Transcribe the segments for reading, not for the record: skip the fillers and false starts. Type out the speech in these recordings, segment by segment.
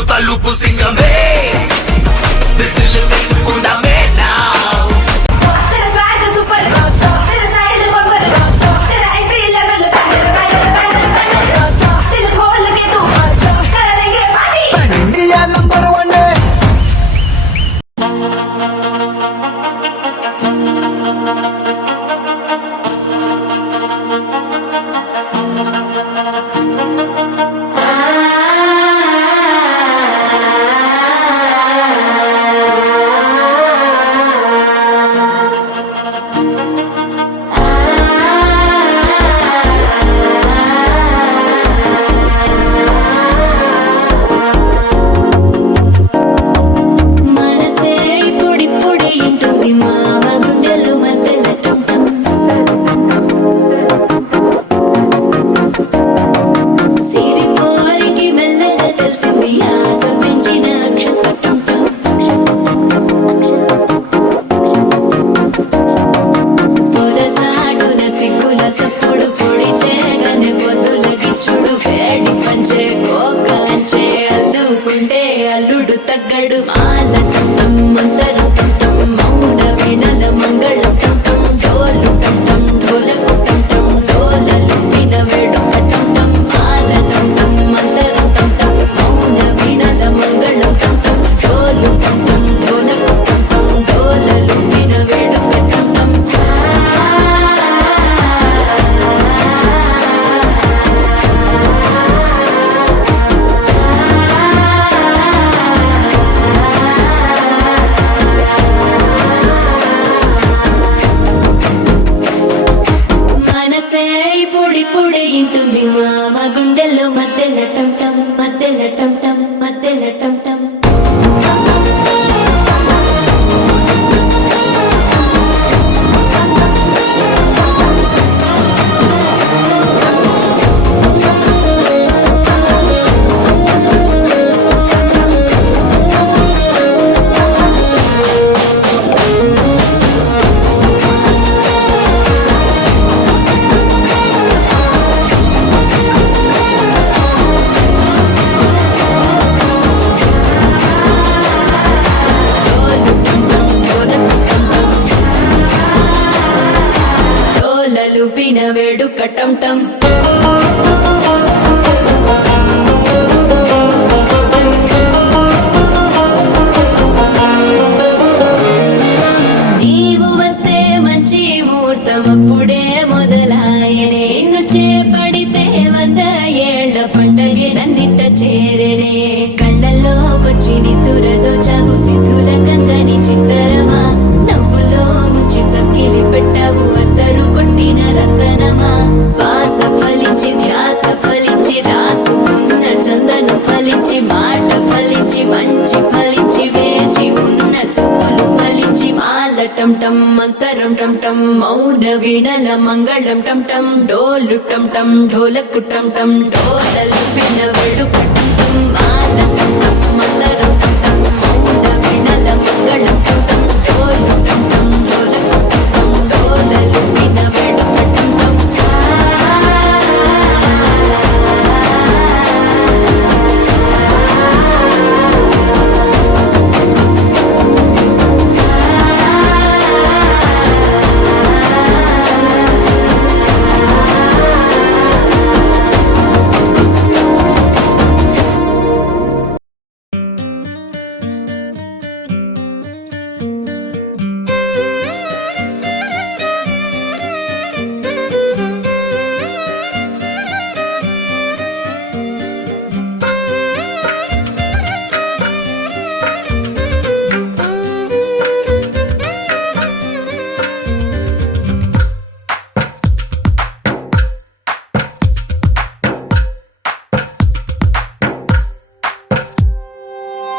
ముందు తలుపు సింగమే whistle వేసుకుందామే now అల్లుడు తగ్గడు మాల టం మంతరం టం మౌన వీణల మంగళం టం డోలు టం ఢోలకు టం డోలలు విన వేడుక టం మాల టం మంతరం టం మౌన వీణల మంగళం టం డోలు టం ఢోలకు టం డోలలు విన వేడుక టం పొడి ఇంటుంది మామ గుండెల్లో మధ్యల టం టం మధ్యల టం టం మధ్యల టం టం లూపిన వేడుక టం టం నీవు వస్తే మంచి ముహూర్తం అప్పుడే మొదలాయనే నిన్ను చేపడితే 100 ఏళ్ల పండగే నన్నిట్ట చేరనే కళ్ళల్లోకొచ్చి నిద్దురతో చావు సిద్ధుల కందని చిత్తరమా నవ్వులో ముంచి చక్కిలి పెట్టావు అద్దరు కొట్టిన రతనమా శ్వాస ఫలించి ధ్యాస ఫలించి రాసుకున్న చందను ఫలించి మాట ఫలించి మంచి ఫలించి వేచి ఉన్న చూపులు ఫలించి మాల టం టం మంతరం టం టం మౌన వీణల మంగళం టం టం డోలు టం టం ఢోలకు టం టం డోలలు విన వేడుక టం టం మాల టం టం మంతరం టం టం మౌన వీణల మంగళం టం టం డోలు టం టం ఢోలకు టం టం డోలలు విన వేడుక టం టం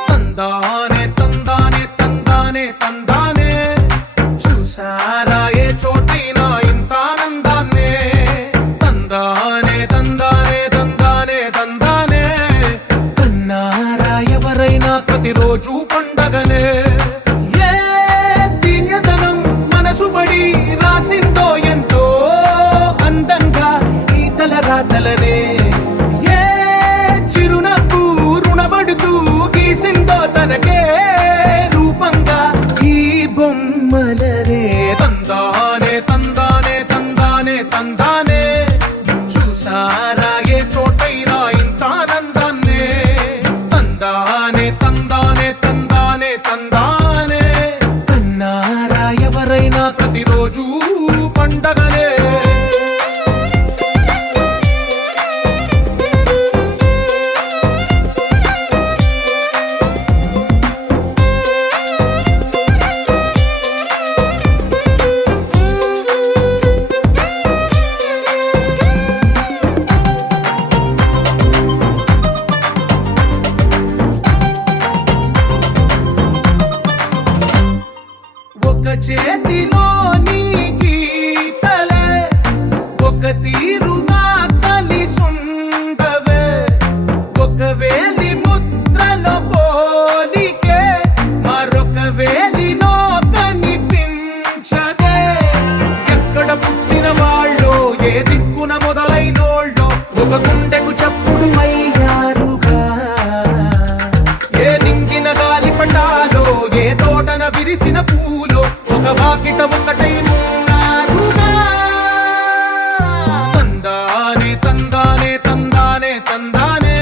తందానే తందానే తందానే తందానే చూసారా ఏ చోటైనా ఇంత ఆనందాన్నే తందానే తందానే తందానే తందానే కన్నారా ఎవరైనా ప్రతిరోజు పండగనే ఏ తీయదనం మనసు పడి రాసిందో ఎంతో అందంగా ఈ తల రాతలనే ఏ చిరునవ్వు రుణపడుతూ చేతిలోని గీతలే ఒక తీరుగా కలిసుండవే ఒక వేలి ముద్రలో పోలికే మరొక వేలిలో కనిపించదే ఎక్కడ పుట్టిన వాళ్ళో ఏ దిక్కున మొదలైనోళ్ళో ఒక గుండెకు చప్పుడు అయ్యారుగా ఏ దింగిన గాలి పటాలో ఏ తోటన విరిసిన పూలో ఒక వాకిట ఒకటై ఉన్నారుగా తందానే తందానే తందానే తందానే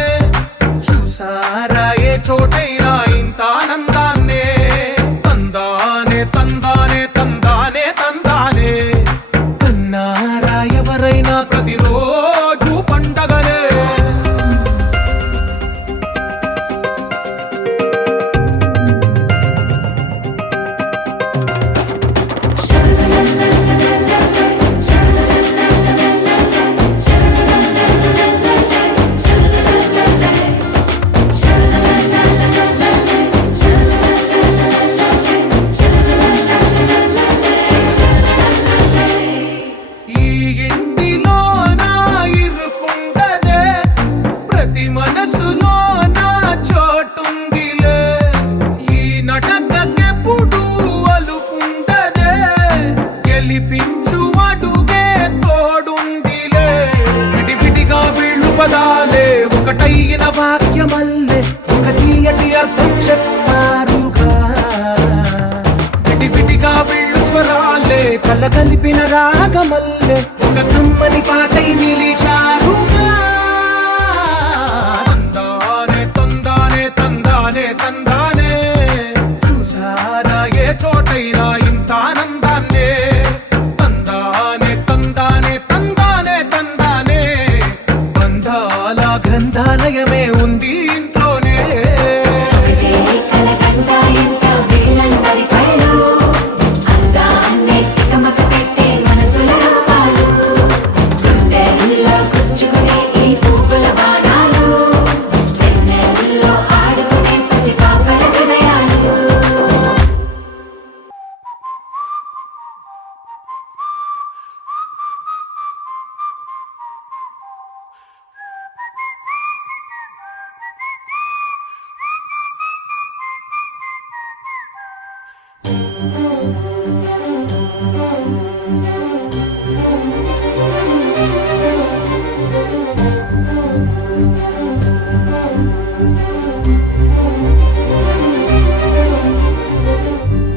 చూసారా ఏ చోటైనా ఇంత ఆనందాన్నే తందానే తందానే తందానే తందానే కన్నారా ఎవరైనా ప్రతిరోజు పండగనే ఈ ఇంటిలో నా ఇరుకుండదే ప్రతి మనసులో నా చోటుందిలే ఈ నటకెప్పుడు అలుకుండదే గెలిపించు అడుగే తోడుందిలే విడివిడిగా వీళ్ళు పదాలే ఒకటైన వాక్యమల్లే ఒక తీయటి అర్థం చెప్పారుగా విడివిడిగా వీళ్ళు స్వరాలే కలగలిపిన రాగమల్లే ఒక కమ్మని పాటై నిలిచారుగా తందానే తందానే తందానే తందానే చూసారా ఏ చోటైనా ఇంత ఆనందాన్నే తందానే తందానే తందానే తందానే బంధాల గ్రంథాలయమే ఉంది ఇంట్లోనే ఒకటే కలకండ ఎంత వీళ్ళందరి కళ్ళు అందాన్నే తికమక పెట్టే మనసుల రూపాలు గుండెల్లో గుచ్చుకునే ఈ పువ్వుల బాణాలు వెన్నెల్లో ఆడుకునే పసిపాపల హృదయాలు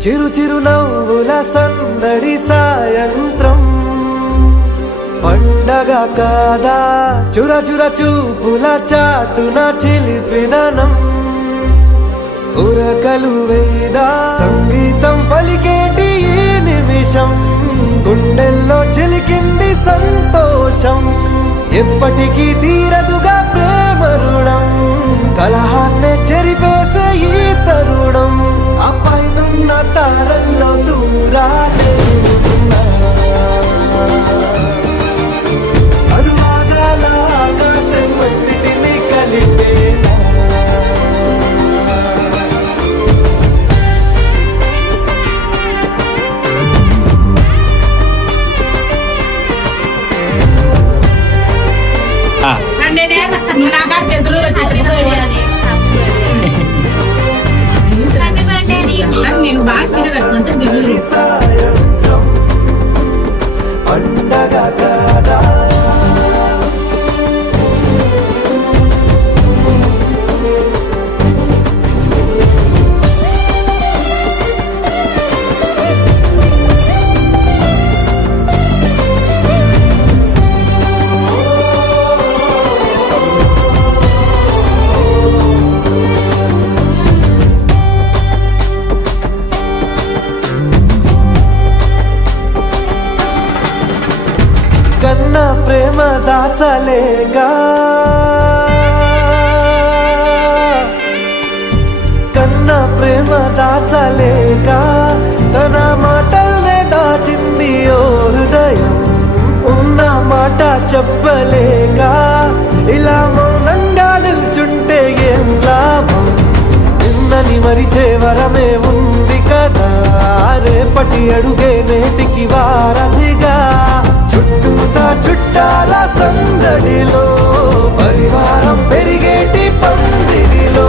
చిరు చిరు నవ్వుల సందడి సాయంత్రం పండగ కాదా చుర చుర చూపుల చాటున చిలిపిదనం ఉరకలు వేదా సంగీతం పలికేటి ఈ నిమిషం గుండెల్లో చిలికింది సంతోషం ఎప్పటికీ తీరదుగా ప్రేమ రుణం కలహాన్నే చెరిపేసే ఈ తరుణం ఆ పైనున్న తారల్లో దూరాలే ఉన్నా. అనువాదాల ఆకాశం అన్నిటినీ కలిపేలా నేను బాగా చిన్నగా సాయంత్రం పండగ కాదా కన్నా ప్రేమ దాచలేగా కన్నా ప్రేమ దాచలేగా తన మాటల్నే దాచింది ఓ హృదయం ఉన్న మాట చెప్పలేక ఇలా మౌనంగా నిల్చుంటే ఏం లాభం నిన్నని మరిచే వరమే ఉంది కదా రేపటి రేపటి అడుగే నేటికి వారధిగా చుట్టూతా చుట్టాల సందడిలో పరివారం పెరిగేటి పందిరిలో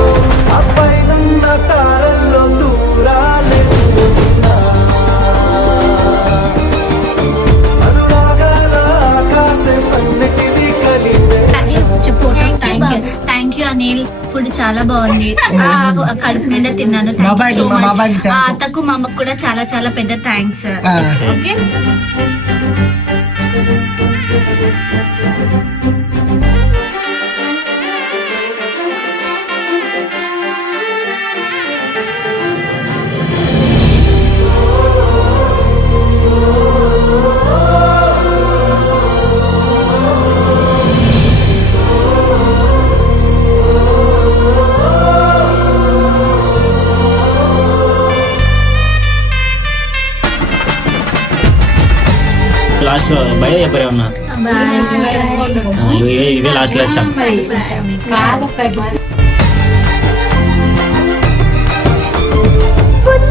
అబ్బాయినున్న తారల్లో దూరాలెన్నున్నా అనురాగాల ఆకాశం అన్నిటినీ కలిపే థ్యాంక్ యూ అనిల్. ఫుడ్ చాలా బాగుంది, కడుపు నిండా తిన్నాను. అత్తకు మా అమ్మకు కూడా చాలా చాలా పెద్ద థ్యాంక్స్. ఓకే లాస్ట్ భయ చెప్పారు ఏమన్నా ఇవే లాస్ట్ లో వచ్చా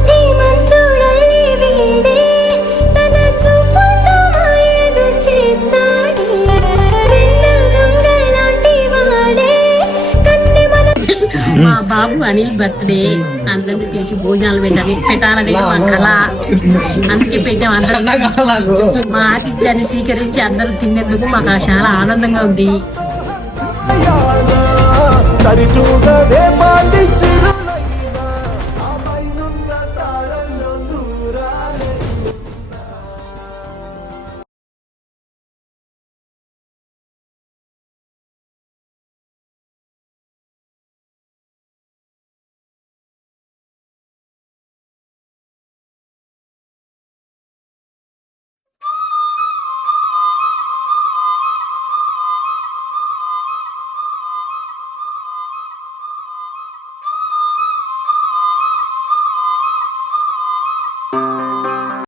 బుద్ధిమంతుడల్లి వీడే తన చూపుతో మాయలు చేస్తాడే వెన్న దొంగలాంటి వాడే కన్ని మన మా బాబు అనిల్ బర్త్డే అందరినీ పిలిచి భోజనాలు పెట్టాలని మా కళ. అందుకే పెట్టాం. అందరం మా ఆతిథ్యాన్ని స్వీకరించి అందరూ తినేందుకు మాకు చాలా ఆనందంగా ఉంది. సరితూగవే